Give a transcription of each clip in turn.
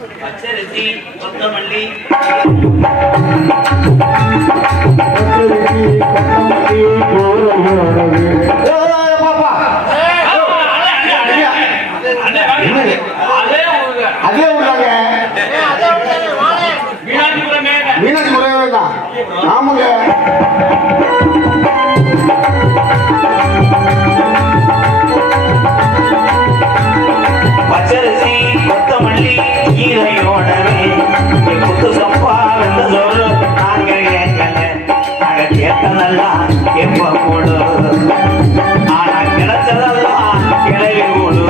பச்சரிசி கொத்தமல்லி அதே மீனாட்சி முறையவே தான் ஆமாங்க பச்சரிசி கொத்தமல்லி கீரையோடவே குத்து சப்பா வெந்த சொல்லு நாங்க கேட்கல நாங்க கேட்டதெல்லாம் எப்ப கூடு ஆனா கிடைச்சதெல்லாம் கிளவி கூடு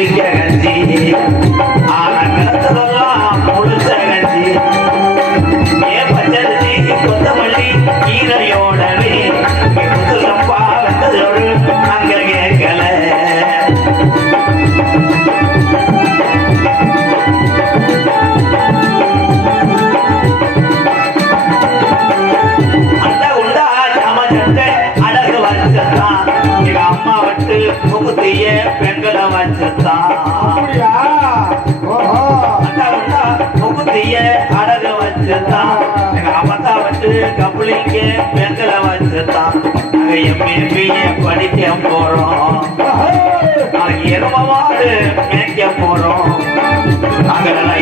கேட்டதெல்லாம் குடிக்க கப்புளிங்க பெண்களை வச்சுதான் நாங்க எம்ஏபிய படிக்க போறோம். நாளைக்கு எருமமாடு மேய்க்க போறோம். நாங்க நல்லா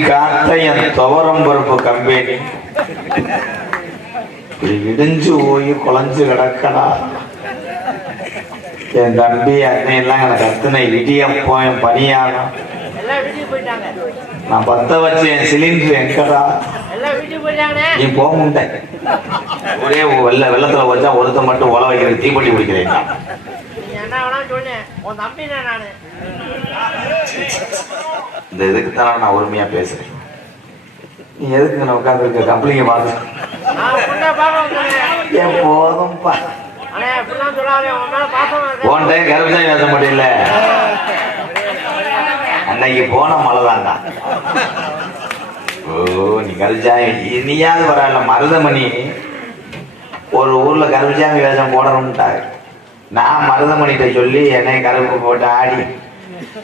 காத்தையன் என் துவரம் பருப்பு கம்பெனி. இப்படி இடிஞ்சு போய் குழஞ்சு கிடக்கடா. என் தம்பி அன்னையெல்லாம் எல்லாம் எனக்கு அத்தனை இடியப்போ என் பணியாகும் நான் பத்த வச்ச என் சிலிண்டர் எங்கடா? நீ போக முண்டை. ஒரே வெள்ள வெள்ளத்துல வச்சா ஒருத்த மட்டும் உல வைக்கிறேன் தீப்பட்டி பிடிக்கிறேன். என்ன வேணாலும் சொன்னேன் உன் தம்பி தான் நானு இந்த இதுக்கு தானே நான் உரிமையா பேசுறேன். நீ எதுக்கு நான் உட்கார்ந்து இருக்க கம்பளிங்க பார்த்து நான் பொண்ணை போதும்பா போன டைம் கருப்பசாமி பேச முடியல. அன்னைக்கு போன மழைதான்டா. ஓ நீ கருப்பசாமி இனியாவது பரவாயில்ல மருதமணி. ஒரு ஊர்ல கருப்பசாமி வேஷம் போடணும்ட்டாரு. நான் மருதமணிகிட்ட சொல்லி என்னை கருப்பு போட்டு ஆடி.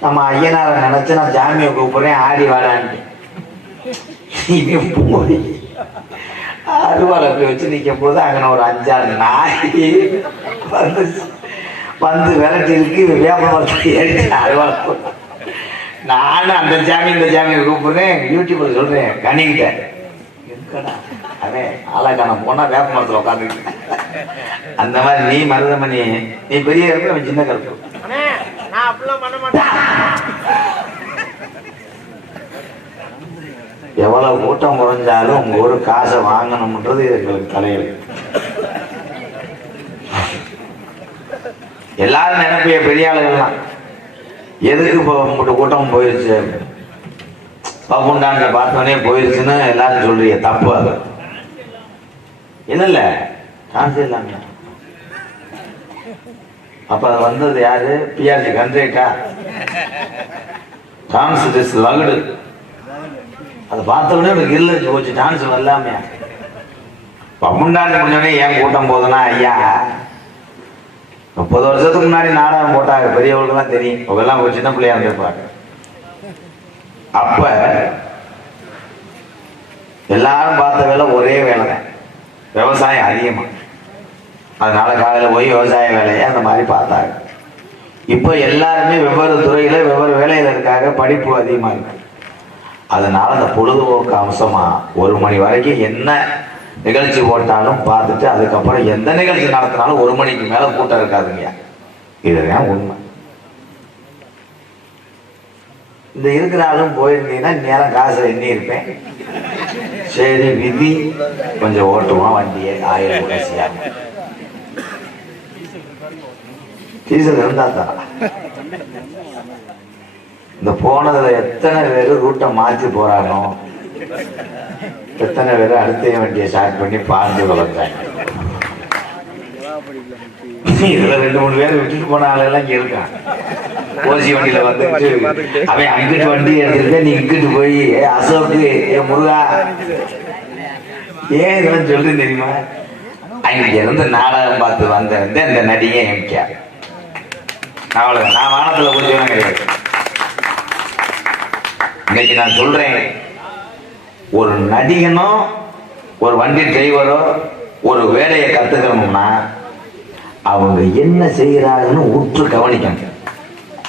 நம்ம ஐயனாரை நினைச்சு நான் ஜாமியை கூப்பிடுறேன் ஆடி வாடான்ட்டு. போய் அருவாளை வச்சு நிற்கும் போது அங்கே ஒரு அஞ்சாறு நாய் வந்து வந்து விரட்டி இருக்கு வேப்ப மரத்தை ஏறிச்சு அருவாள் நானும் அந்த ஜாமி இந்த ஜாமியை கூப்பிடுறேன் யூடியூப்ல சொல்றேன் கனிங்கிட்ட இருக்கடா அவன் ஆளாக்கான போனா வேப்ப மரத்தில் அந்த மாதிரி நீ மருதமணி நீ பெரிய கருப்பு அவன் சின்ன கருப்பு. எவ்வளவு கூட்டம் குறைஞ்சாலும் உங்க ஊரு காசை வாங்கணும்ன்றது எங்களுக்கு தலையெழுத்து. எல்லாரும் நினைப்பிய பெரிய ஆளுகள்லாம். எதுக்கு இப்போ உங்கள்கிட்ட கூட்டம் போயிருச்சு? பப்புண்டாண்ட பார்த்தோன்னே போயிருச்சுன்னு எல்லாரும் சொல்றீங்க தப்பு அது. இல்ல இல்ல காசு இல்லாம. அப்ப அது வந்தது யாரு? பிஆர்ஜி கண்ட்ரேட்டா? டான்ஸ் திஸ் லகுடு அதை பார்த்தோன்னே எனக்கு இல்லை போச்சு டான்ஸ் வரலாமே. பம்முண்டாண்டு முடிஞ்சோடனே ஏன் கூட்டம் போதுன்னா ஐயா முப்பது வருஷத்துக்கு முன்னாடி நாடகம் போட்டாங்க பெரியவங்களுக்குலாம் தெரியும். இவெல்லாம் ஒரு சின்ன பிள்ளையா இருந்திருப்பாங்க. அப்ப எல்லாரும் பார்த்த வேலை ஒரே வேலை தான் விவசாயம் அதிகமாக அதனால காலையில் போய் விவசாய வேலையை அந்த மாதிரி பார்த்தாங்க. இப்போ எல்லாருமே வெவ்வேறு துறையில் வெவ்வேறு வேலையில் இருக்காங்க. படிப்பு அதிகமாக இருக்கு. அதனால அந்த பொழுதுபோக்கு அம்சமாக ஒரு மணி வரைக்கும் என்ன நிகழ்ச்சி போட்டாலும் பார்த்துட்டு அதுக்கப்புறம் எந்த நிகழ்ச்சி நடத்தினாலும் ஒரு மணிக்கு மேலே கூட்டம் இருக்காதுங்க. இதுதான் உண்மை. இந்த இருக்கிற ஆளும் போயிருந்தீங்கன்னா நேரம் காசை எண்ணி இருப்பேன் சரி விதி. கொஞ்சம் ஓட்டுவோம் வண்டியை? ஆயிரம் காசியாக சீசன் இருந்தா தான். இந்த போனதுல எத்தனை பேர் ரூட்டை மாற்றி போறானோ எத்தனை பேர் அடுத்த வண்டியை ஸ்டார்ட் பண்ணி பாஞ்சு வளர்ந்தாங்க இதுல ரெண்டு மூணு பேர் விட்டுட்டு போன ஆளெல்லாம் இங்க இருக்கான் ஓசி வண்டியில வந்துட்டு அவன் அங்கிட்டு வண்டி எடுத்துட்டு நீ இங்கிட்டு போய் "ஏ, அசோக்கு ஏ முருகா. ஏன் இதெல்லாம் சொல்றேன் தெரியுமா? அங்க இருந்து நாடகம் பார்த்து வந்த இந்த நடிகை எம்கே. அவ்வளோ நான் வானத்தில் கொஞ்சம் கிடையாது இன்னைக்கு நான் சொல்றேன் ஒரு நடிகனோ ஒரு வண்டி டிரைவரோ ஒரு வேலையை கத்துக்கணும்னா அவங்க என்ன செய்யறாங்கன்னு உற்று கவனிக்கணும்.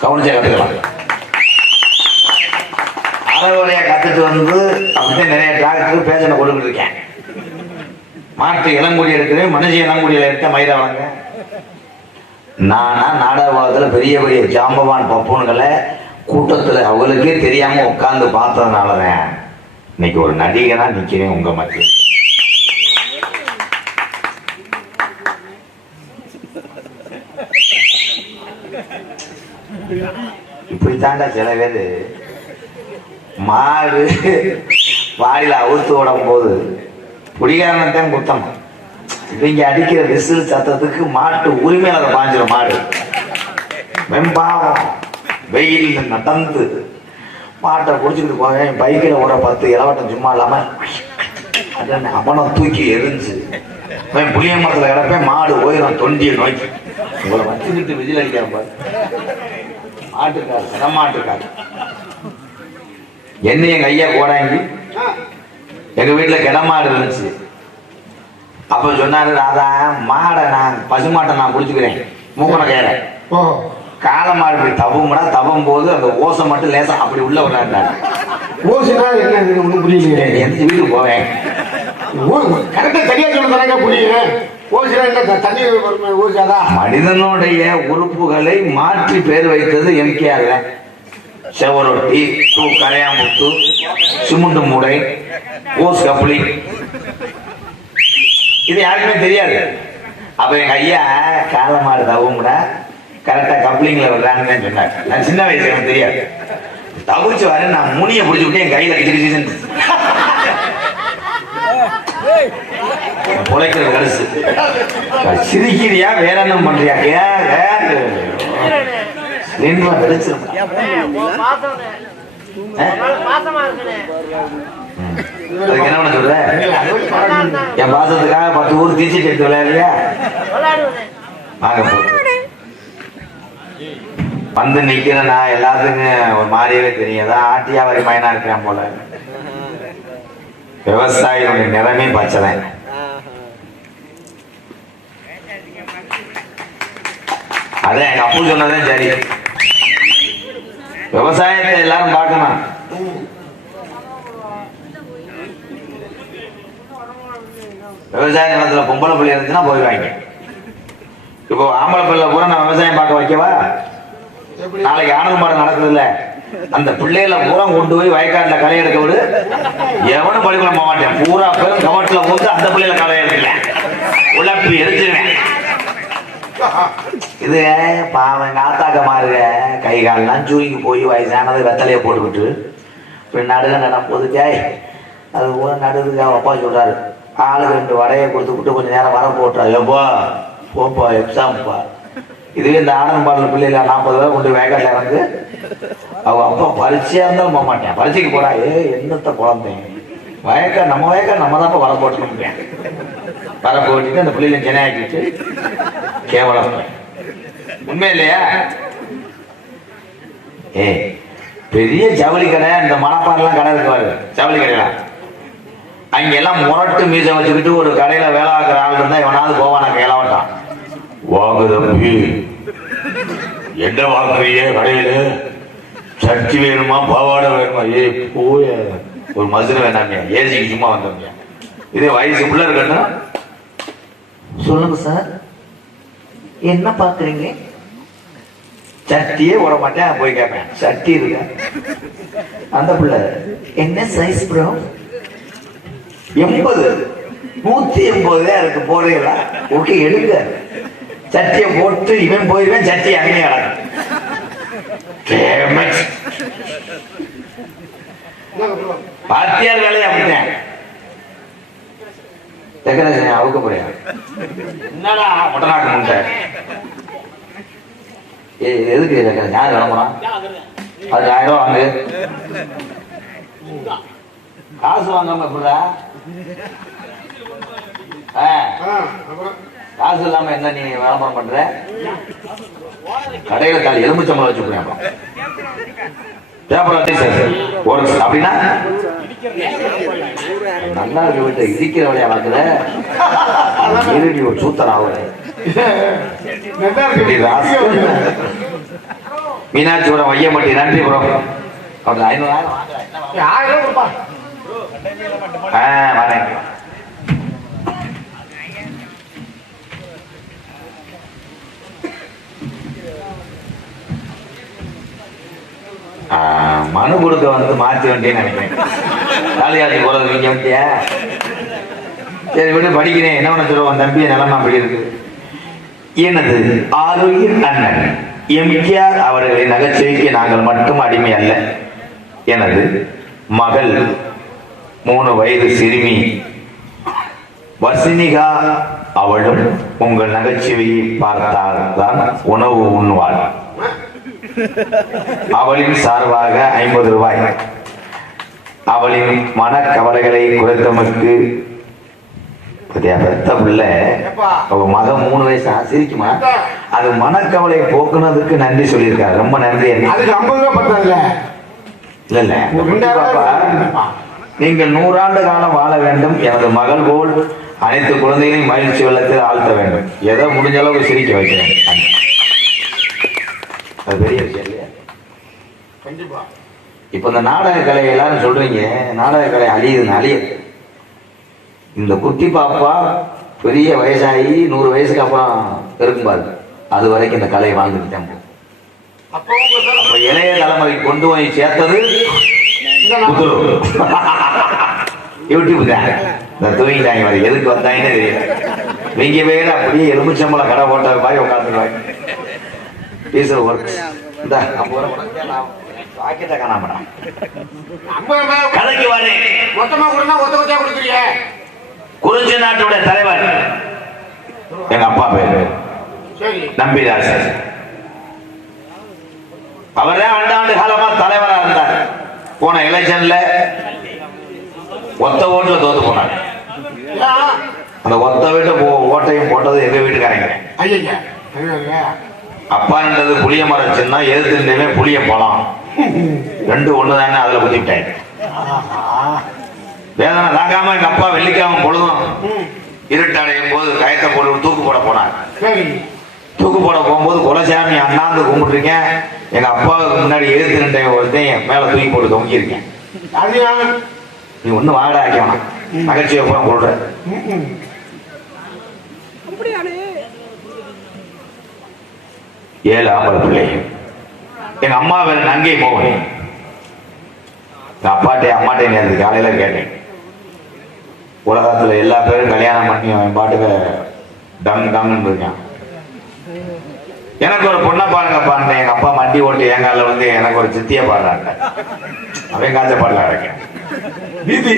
கவனிச்சா கத்துக்கலாம். அறவுரையா கத்துட்டு வந்து அப்படியே நிறைய டாக்டர் பேஷனை கொடுத்துட்டு இருக்கேன். மாட்டு இளங்குடி இருக்கிறேன் மனுஷ இளங்குடியில் இருக்க மயிரவங்க நானா நாடகத்தில் பெரிய பெரிய ஜாம்பவான் பப்புன்களை கூட்டத்தில் அவங்களுக்கே தெரியாம பார்த்ததுனால தான் இன்னைக்கு ஒரு நடிகனா நிக்கிறேன் உங்க மத்தியில். இப்படித்தாண்டா சில பேர் மாடு வாயில அவுத்து விடும் போது குடிகாரனத்தான் குத்தம். இவங்க அடிக்கிற விசில் சத்தத்துக்கு மாட்டு உரிமையில அதை மாடு. வெம்பாவம். வெயில் நடந்து. மாட்டை பிடிச்சிக்கிட்டு போவேன். பைக்கில் ஒரு பத்து இளவட்டம் சும்மா இல்லாமல் அவனை தூக்கி எரிஞ்சு. அவன் புளிய மரத்தில் கிடப்பேன் மாடு போயிடும் தொண்டியை நோக்கி. உங்களை வச்சுக்கிட்டு விஜில் அடிக்காம பாரு. மாட்டுக்காரு சினமாட்டுக்காரு என்ன எங்க ஐயா போடாங்கி. எங்க கிடமாடு இருந்துச்சு. அப்ப சொன்னாரு ராதா மாடை நான் பசுமாட்டை நான் குடிச்சுக்கிறேன். மூக்கனை கேற ஓ. காளை மாடு இப்படி தவமுடா தவம் போது அந்த ஓசை மட்டும் லேசா அப்படி உள்ள விளையாண்டாரு ஓசினா என்ன ஒன்றும் புரியலையே. எந்த வீட்டுக்கு போவேன்? கரெக்டாக சரியா சொல்ல தானங்க புரியும் ஓசினா என்ன த- தண்ணி வருமே ஓசியாதா மனிதனுடைய உறுப்புகளை மாற்றி பேர் வைத்தது எம்கேஆர் செவரொட்டி கரையாமுத்து சிமுண்டு மூடை ஓஸ் கப்ளி இது யாருக்குமே தெரியாது. அப்ப எங்க ஐயா காலமாடு தவமுடா கரெக்டா கப்ளிங்ல விடுறாங்கன்னு சொன்னார். நான் சின்ன வயசு எனக்கு தெரியாது. தவிச்சு வர நான் முனியை பிடிச்சு விட்டு என் கையில கிச்சு புழைக்கிறது கடைசி சிரிக்கிறியா வேற என்ன பண்றியா? கே அதுக்கு என்ன பண்ண சொல்ற? என் பாசத்துக்காக பத்து ஊர் தீச்சிட்டு எடுத்து விளையாடுறியா? வாங்க வந்து நிக்கிற நான். எல்லாத்துக்கும் ஒரு மாதிரியாவே தெரியும். ஏதாவது ஆட்டியா வரி மயனா இருக்கிறேன் போல. விவசாயினுடைய நிறமே பச்சைதான் அதான் எங்க அப்பா சொன்னதே சரி. விவசாயத்தை எல்லாரும் பார்க்கணும். விவசாய நிலத்துல பொம்பளை பிள்ளை இருந்துச்சுன்னா போயிடுவாங்க. இப்போ ஆம்பளை பிள்ளை பூரா நான் விவசாயம் பார்க்க வைக்கவா? நாளைக்கு ஆனந்த மரம் நடக்குதுல்ல. அந்த பிள்ளைகளை பூரா கொண்டு போய் வயக்காட்டுல களை எடுக்க விடு. எவனும் பள்ளிக்கூடம் போக மாட்டேன். பூரா பேரும் கவட்டில் போட்டு அந்த பிள்ளைகளை களை எடுக்கல. உழப்பி எரிஞ்சிருவேன் இது பாவம் எங்க ஆத்தாக்க மாறுக கை கால்லாம் சுருங்கி போய் வயசானது வெத்தலையை போட்டுக்கிட்டு இப்படி நடுக நடம் போது ஜாய் அது கூட நடுதுக்கு அப்பா சொல்றாரு. ஆளுக்கு ரெண்டு வடையை கொடுத்துக்கிட்டு கொஞ்சம் நேரம் வர போட்டுறாரு எப்போ போப்பா எக்ஸாம்ப்பா இதுவே இந்த ஆனந்த பாடல பிள்ளைல நாற்பது ரூபா கொண்டு வேகத்தில் இறந்து அவள் அப்பா பரீட்சையா இருந்தாலும் போக மாட்டேன். பரிச்சைக்கு போடா. ஏ என்னத்த குழந்தைங்க வயக்கா நம்ம வயக்கா நம்ம தான் வர போட்டணும் வர போட்டுட்டு அந்த பிள்ளைகளை ஜெனையாக்கிட்டு கேவலம். உண்மை இல்லையா ஏ பெரிய ஜவுளி கடை இந்த மணப்பாறைலாம் கடை இருக்கு ஜவுளி கடைலாம். அங்க எல்லாம் முரட்டு மீசை வச்சுக்கிட்டு ஒரு கடையில வேலை ஆக்குற ஆள் இருந்தா எவனாவது போவானா கேளவட்டான் வாங்க தம்பி. என்ன வாங்குறீங்க கடையில? சர்ச்சி வேணுமா பாவாடை வேணுமா? ஏ போய ஒரு மதுரை வேணாங்க ஏசிக்கு சும்மா வந்தோங்க இதே வயசு உள்ள இருக்கட்டும். சொல்லுங்க சார். என்ன பாக்குறீங்க? சட்டியே விட மாட்டேன் போய் கேட்பேன் சட்டி இருக்கா? அந்த பிள்ளை என்ன சைஸ் ப்ரோ எண்பது. நூத்தி எண்பது தான் இருக்கு போறீங்களா ஓகே எடுங்க. சட்டியை போட்டு இவன் போயிருவேன் சட்டி அங்கே. பாத்தியார் வேலையை அப்படித்தேன். டெக்கரேஷன் அவுக்க போறியா? என்னடா முட்டநாட்டு முட்டை ஏ எதுக்கு டெக்கரேஷன் யார் கிளம்புறான் அது ஆயிரம் ரூபா வாங்கு. காசு வாங்காம எப்படா காசு இல்லாம என்ன நீ விளம்பரம் பண்ற? கடையில காலி எலும்புச்சம்பளம் வச்சுக்கிறேன் பேப்பர் ஒரு அப்படின்னா? நல்லா இருக்க வீட்டை இடிக்கிற வழியா பார்க்குற இருடி ஒரு சூத்தர் நல்லா இருக்கு. மீனாட்சிபுரம் வையம்பட்டி நன்றி ப்ரோ அப்படி ஐநூறாயிரம் ஆ வரேன். மனு கொடுக்க வந்து மாற்றி வேண்டியன்னு நினைக்கிறேன். காளியாசி போறது நீங்க வந்தியா சரி விட படிக்கிறேன். என்ன பண்ண சொல்லுவோம் தம்பி நிலமா அப்படி இருக்கு எனது ஆரோக்கிய அண்ணன். எம்ஜிஆர் அவர்களின் நகைச்சுவைக்கு நாங்கள் மட்டும் அடிமை அல்ல. எனது மகள். மூணு வயது சிறுமி. வர்சினிகா அவளும் உங்கள் நகைச்சுவையை பார்த்தால் தான் உணவு உண்ணுவாள். அவளின் சார்பாக ஐம்பது ரூபாய். அவளின் மனக்கவலைகளை குறைத்தமக்கு பத்தியா பெத்த பிள்ளை. மகன் மூணு வயசு சிரிக்குமா? அது மனக்கவலை போக்குனதுக்கு நன்றி சொல்லியிருக்காரு. ரொம்ப நன்றி. அதுக்கு ஐம்பது இல்ல இல்ல. நீங்கள் நூறாண்டு காலம் வாழ வேண்டும். எனது மகள் போல் அனைத்து குழந்தைகளையும் மகிழ்ச்சி வெள்ளத்தில் ஆழ்த்த வேண்டும். எதை முடிஞ்ச அளவுக்கு சிரிக்க வைக்கிறேன். அது பெரிய விஷயம் இல்லையா? கண்டிப்பா. இப்ப இந்த நாடக கலை எல்லாரும் சொல்றீங்க. நாடக கலை அழியுதுன்னு அழியுது இந்த குட்டி பாப்பா பெரிய வயசாகி நூறு வயசுக்கு அப்புறம் இருக்கும் அது வரைக்கும் இந்த கலை வாழ்ந்துட்டு தான் போகும். அப்பவும் உங்க சார் அப்ப இளைய தலைமுறைக்கு கொண்டு போய் சேர்த்தது யூடியூப் தான். இந்த தூங்கிட்டாங்க மாதிரி எதுக்கு வந்தாங்கன்னு தெரியல. நீங்க வேற அப்படியே எலுமிச்சம்பளம் கடை போட்ட மாதிரி உட்காந்துருவாங்க. டீசல் ஒர்க் இந்த பாக்கெட்டை காணாமடா கதைக்கு வரேன் மொத்தமா கொடுனா ஒத்த கொத்தா கொடுக்குறீங்க குறிஞ்சி நாட்டுடைய தலைவர். எங்க அப்பா பேரு. சரி. நம்பிதாசர் அவரே ஆண்டாண்டு காலமா தலைவரா இருந்தார். போன எலெக்ஷன்ல ஒத்த ஓட்டுல தோத்து ஏன்? அந்த ஒத்த வீட்டு ஓட்டையும் போட்டது எங்க வீட்டுக்காரங்க ஐயய்யா ஐயய்யா. அப்பா நின்றது புளிய மரம் சின்ன எதிர்த்து நின்றவன் புளிய பழம் ரெண்டு ஒண்ணு தானே அதுல குத்திவிட்டாங்க ஆஹா. வேதனை தாங்காம எங்க அப்பா வெள்ளிக்கிழமை பொழுதும். இருட்டடையும் போது கயத்தை போட்டு தூக்கு போட சரி தூக்கு போட போகும்போது குலசாமி அண்ணாந்து கும்பிட்டுருக்கேன் எங்க அப்பாவுக்கு முன்னாடி எழுத்து நின்ற ஒருத்தன் மேல தூக்கி போட்டு தொங்கியிருக்கேன். அது? நீ ஒண்ணு வாடா ஆக்கணும் நகைச்சுவை பூரா ம். ஏழு ஆம்பளை பிள்ளை. எங்க அம்மா வேற நங்கை போவேன் எங்க அப்பாட்டே அம்மாட்டே நேற்று காலையில கேட்டேன். உலகத்துல எல்லா பேரும் கல்யாணம் பண்ணி அவன் பாட்டுக்கு டங் டங்னு இருக்கான். எனக்கு ஒரு பொண்ணை பாருங்க பாருங்க. எங்க அப்பா மண்டி ஓட்டி என் வந்து எனக்கு ஒரு சித்திய பாடுறாங்க. அவன் காஞ்ச பாடுறாங்க இருக்கேன் நீதி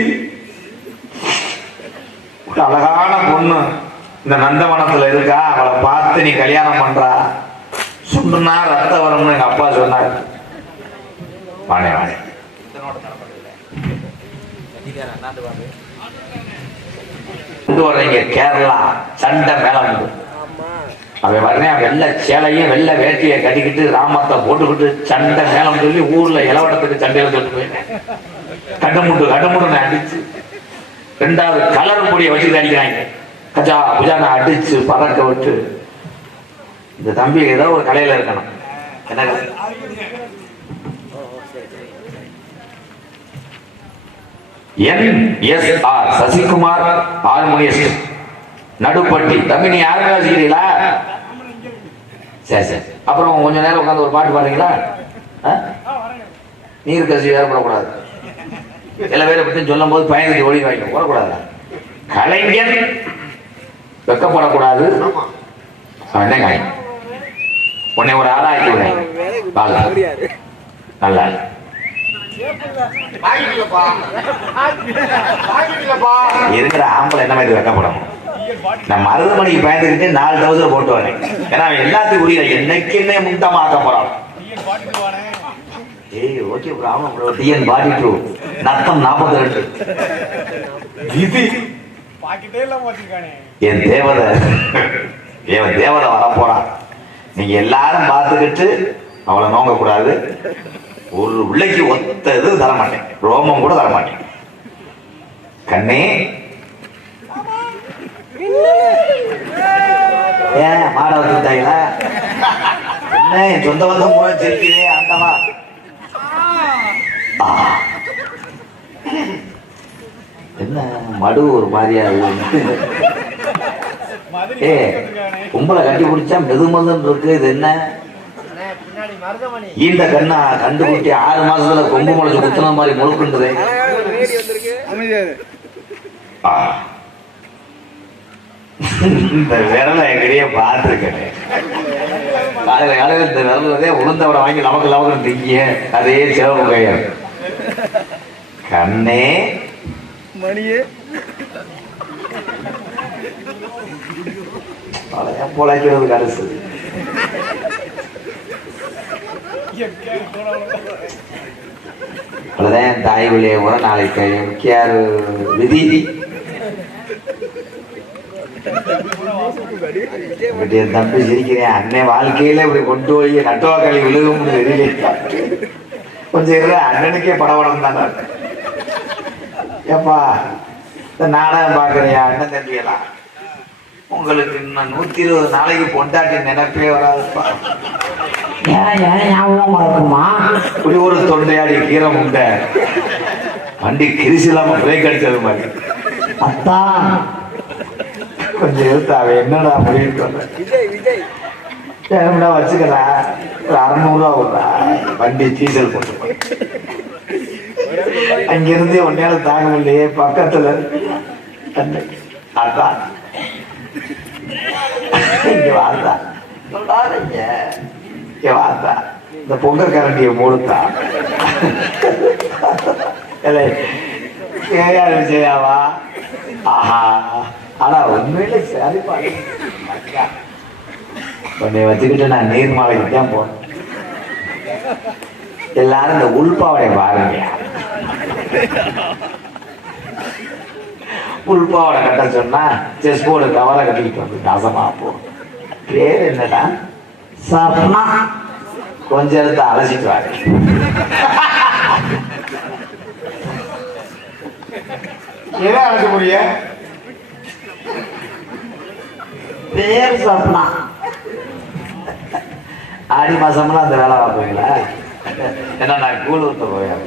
ஒரு அழகான பொண்ணு. இந்த நந்தவனத்துல இருக்கா. அவளை பார்த்து நீ கல்யாணம் பண்றா. சுண்டுனா ரத்த வரும்னு எங்க அப்பா சொன்னார். வாணே வாணே கொண்டு வர்றீங்க கேரளா சண்டை மேளம் அவன் வரனே வெள்ள சேலையும் வெள்ளை வேட்டியை கட்டிக்கிட்டு ராமத்தை போட்டுக்கிட்டு சண்டை மேலம் சொல்லி ஊர்ல இளவடத்துக்கு சண்டையில சொல்லிட்டு போயிட்டேன். கடமுண்டு கட்டமுட்டு அடிச்சு. ரெண்டாவது கலர் பொடியை வச்சு அடிக்கிறாங்க. கஜா புஜான அடிச்சு பறக்க விட்டு. இந்த தம்பி ஏதோ ஒரு கலையில இருக்கணும். என்ன N S R Sasikumar harmonist Nadupatti. தம்பி நீ யாருமே வச்சுக்கிறீங்களா? சரி சரி. அப்புறம் கொஞ்ச நேரம் உட்காந்து ஒரு பாட்டு பாடுறீங்களா? நீர் கசி ஏற்படக்கூடாது சில பேரை பத்தி சொல்லும் போது பயந்துட்டு ஒளி வாங்கி வரக்கூடாது கலைஞர் வெக்கப்படக்கூடாது. உன்னை ஒரு ஆளா ஆக்கி விடுறேன். நல்லா இருக்கிற ஆம்பளை என்ன மாதிரி வெக்கப்படணும்? நான் மருதமணிக்கு பயந்துக்கிட்டு நாலு தௌசண்ட் போட்டு வரேன். ஏன்னா அவன் எல்லாத்தையும் உரிய என்னைக்கு என்ன முக்தமாக்க போறான். ஏய் ஓகே ப்ரோ ஆமா ப்ரோ டிஎன் பாடி டூ நத்தம் நாற்பத்தி ரெண்டு இது பாக்கெட்டே இல்லாம வச்சிருக்கானே என் தேவதை. தேவ தேவதை வரப்போறான். நீங்க எல்லாரும் பார்த்துக்கிட்டு அவளை நோங்க கூடாது ஒரு உள்ளைக்கு ஒத்த இது தரமாட்டேன். ரோமம் கூட தரமாட்டேன். கண்ணே ஏன் மாட வந்துட்டாங்களா என்ன என் சொந்த பந்தம் கூட சிரிக்கிறே அந்தமா ஆ. என்ன மடு ஒரு மாதிரியா ஏ கும்பலை கட்டி பிடிச்சா மெது மெதுன்னு இருக்கு இது என்ன? ஈந்த கண்ணா கண்டு குட்டி ஆறு மாசத்துல கொம்பு முளைச்சு குத்துன மாதிரி முழுக்குன்றது. இந்த விரலை எங்கடையே பார்த்துருக்கேன். காலையில காலையில இந்த விரலதே உளுந்த விட வாங்கி நமக்கு லவகம் திங்கிய அதே சிவப்பு கையர் கண்ணே. மணியே. பொழைக்கிறது கடைசி. அவ்வளவுதான் என் தாய் வழியை கூட நாளைக்கு. முக்கியார் விதி. இப்படி தம்பி சிரிக்கிறேன் அண்ணன் வாழ்க்கையில இப்படி கொண்டு போய் நட்டுவாக்களி விழுகும்னு தெரியல கொஞ்சம் இரு அண்ணனுக்கே படபடம் தானே ஏப்பா இந்த நாடகம் பாக்குறியா அண்ணன் தம்பியெல்லாம்? உங்களுக்கு இன்னும் நூத்தி இருபது நாளைக்கு பொண்டாட்டி நினைப்பே வராதுப்பா. ஏன் ஏன் ஞாபகமா இருக்குமா இப்படி ஒரு தொண்டையாடி கீரை முண்டை. வண்டி கிரிசு இல்லாம பிரேக் அடிச்சது மாதிரி. அத்தான் கொஞ்சம் எடுத்து அவன் என்னடா முடிவு சொல்ற ஏன்டா வச்சுக்கடா? ஒரு அறநூறுவா விடுறா வண்டி டீசல் போட்டு. அங்கிருந்து ஒன்னால தாங்க முடியலையே பக்கத்துல. அதான் இங்க சொல்லாதீங்க இங்க வாத்தா. இந்த பொங்கல் கரண்டியை மூடுத்தா. இல்லை கேஆர் விஜயாவா? ஆஹா. ஆனா உண்மையில சரிப்பா உன்னை வச்சுக்கிட்டு நான் நீர்மாலைக்கு தான் போனேன். எல்லாரும் இந்த உள்பாவடைய பாருங்க. உள்பாவடை கட்ட சொன்னா செஸ் போர்டு கவலை கட்டிக்கிட்டு வந்து நாசமா போ. பேர் என்னடா? சர்மா கொஞ்ச எடுத்து அலசிட்டு வாங்க என்ன அழைக்க முடியும் பேர் சப்னா ஆடி மாசம்லாம் அந்த வேலை பார்ப்பீங்களா? ஏன்னா நான் கூழ் ஊத்த போவேன்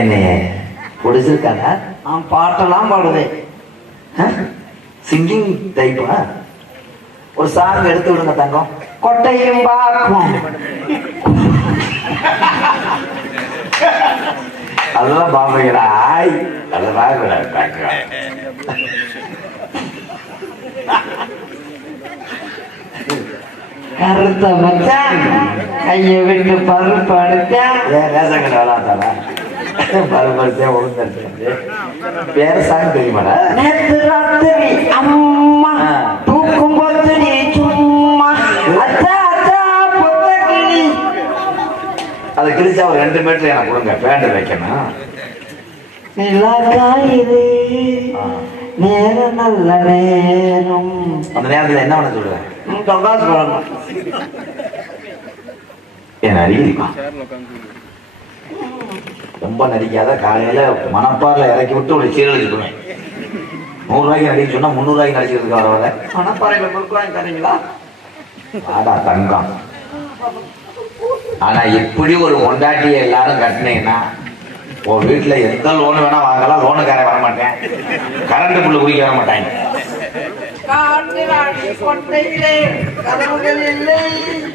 என்னைய பிடிச்சிருக்காங்க அவன் பாட்டெல்லாம் பாடுவேன். சிங்கிங் டைப்பா ஒரு சாங் எடுத்து விடுங்க தங்கம். கொட்டையும் பார்க்கும். அதெல்லாம் பாப்பீங்களா ஆய் அதெல்லாம் கருத்த மச்சான் கையை விட்டு பருப்பு அடித்தான் ஏன் ரேஷன் கடை விளாட்டாளா மறுபடியும் ஒழுங்கு வேற சாங் தெரியுமாடா? ராத்திரி அம்மா. தூக்கும் போது நீ சும்மா பொத்த கிளி அதை கிழிச்சா ஒரு ரெண்டு மீட்டர் எனக்கு கொடுங்க. பேண்ட் வைக்கணும். நிலா காயுது. நேரம் நல்ல நேரம் அந்த நேரத்துல என்ன பண்ண சொல்லுவேன் தொகாசு பழம் என் ரொம்ப நடிக்காத காலையில மணப்பாறையில் இறக்கி விட்டு ஒரு சீரழிச்சுடுவேன் நூறு ரூபாய்க்கு நடிக்க சொன்னா முந்நூறு ரூபாய்க்கு நடிக்கிறதுக்கு வர வர. மணப்பாறையில் வாங்கி தரீங்களா? ஆடா தங்கம். ஆனா எப்படி ஒரு கொண்டாட்டியை எல்லாரும் கட்டினீங்கன்னா உன் வீட்டில் எந்த லோனு வேணா வாங்கலாம் லோனுக்காரன் வர மாட்டேன். கரண்ட் புல்லு குடிக்க வர மாட்டாங்க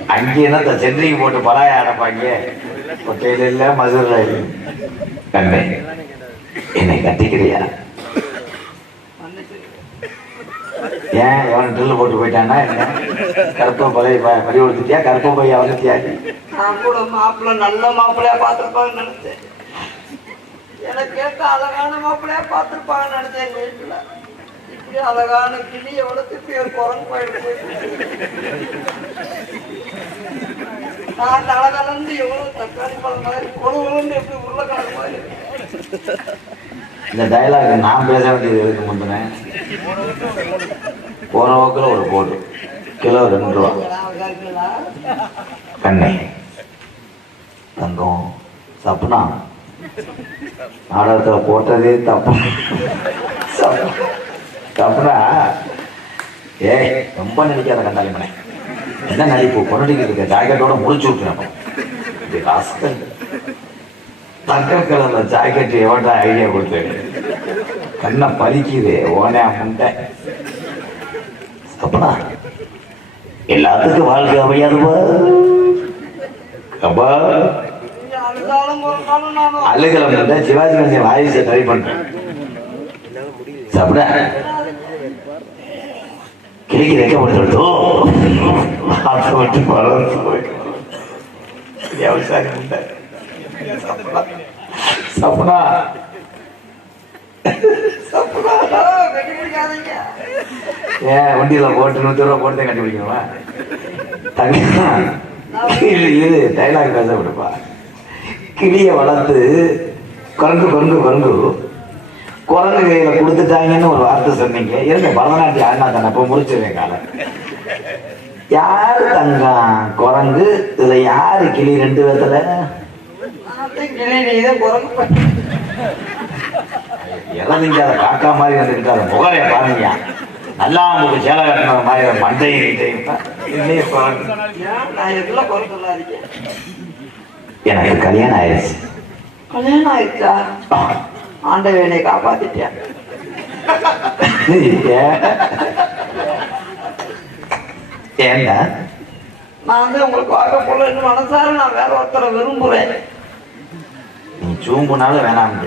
அங்கே தான் சென்னைக்கு போட்டு பலாய அடைப்பாங்க? கொட்டையில இல்ல மதுரையில் இல்லை. கண்ணே என்னை கட்டிக்கிறியா? ஏன் எவன் ட்ரில்லு போட்டு போயிட்டான்னா என்ன? கருப்ப பழைய ப- பறி கொடுத்துட்டியா? கருப்ப பைய வந்துட்டியா கூட மாப்பிள்ள நல்ல மாப்பிள்ளையா பார்த்துருப்பாங்க நினைச்சேன். எனக்கு கேட்க அழகான மாப்பிள்ளையா பார்த்துருப்பாங்கன்னு நினைச்சேன் எங்க வீட்டுல. இப்படி அழகான கிளி எவ்வளவு இப்படி ஒரு குரங்கு போயிட்டு. நான் தலை எவ்வளவு தக்காளி பழம் மாதிரி கொழுவுன்னு எப்படி உருளைக்கிழங்கு மாதிரி இந்த டைலாக் நான் பேச வேண்டியது எதுக்கு முந்தின? போன போக்கில் ஒரு போட்டு. கிலோ ரெண்டு ரூபா. கண்ணை. கண்ணே தங்கம். சப்னா நாடகத்தில் போட்டதே தப்பு. தப்புனா ஏய் ரொம்ப நினைக்காத கண்டாலி மனை என்ன நடிப்பு? பொண்ணுக்கு இருக்க. ஜாக்கெட்டோட முடிச்சு விட்டுறப்ப இது ராஸ்கல். தங்க கலர்ல ஜாக்கெட் எவன்டா ஐடியா கொடுத்து? கண்ணை பறிக்குது. ஓனே முண்டை தப்புனா எல்லாத்துக்கும் வாழ்க்கை அமையாதுவா அப்பா நீங்க அழுதாலும் பிறந்தாலும் நானும் அழுகலம் வந்து சிவாஜி கணேசன் வாயிஸை ட்ரை பண்றேன். சாப்பிட? கிளிக்கு ரெக்க போட்டு அதை விட்டு பறந்து சப்னா கட்டி ஏன் வண்டியில போட்டு நூத்தி ரூபா போட்டு கண்டுபிடிக்கணுமா தங்க இது டைலாக் பேச விடுப்பா. கிளிய வளர்த்து குரங்கு குரங்கு குரங்கு. குரங்கு கையில கொடுத்துட்டாங்கன்னு ஒரு வார்த்தை சொன்னீங்க. இருங்க பரதநாட்டியம் ஆடினா தானே அப்போ முடிச்சிருவேன் காலம் யாரு தங்கம்? குரங்கு? இதுல யாரு கிளி ரெண்டு விதத்துல இறந்துங்காத காக்கா மாதிரி வந்துக்கிட்டு அந்த முகரைய பாருங்க. நல்லா உங்களுக்கு சேலை கட்டின மாதிரி மண்டையும் நான் எதுல குறை சொல்லாதீங்க? எனக்கு கல்யாணம் ஆயிடுச்சு. கல்யாணம் ஆயிடுச்சா? ஆண்ட வேலையை காப்பாத்திட்டேன்? ஏன்டா? நான் வந்து உங்களுக்கு பார்க்க போல மனசார நான் வேற ஒருத்தரை விரும்புறேன். நீ சூம்புனாலும் வேணாம்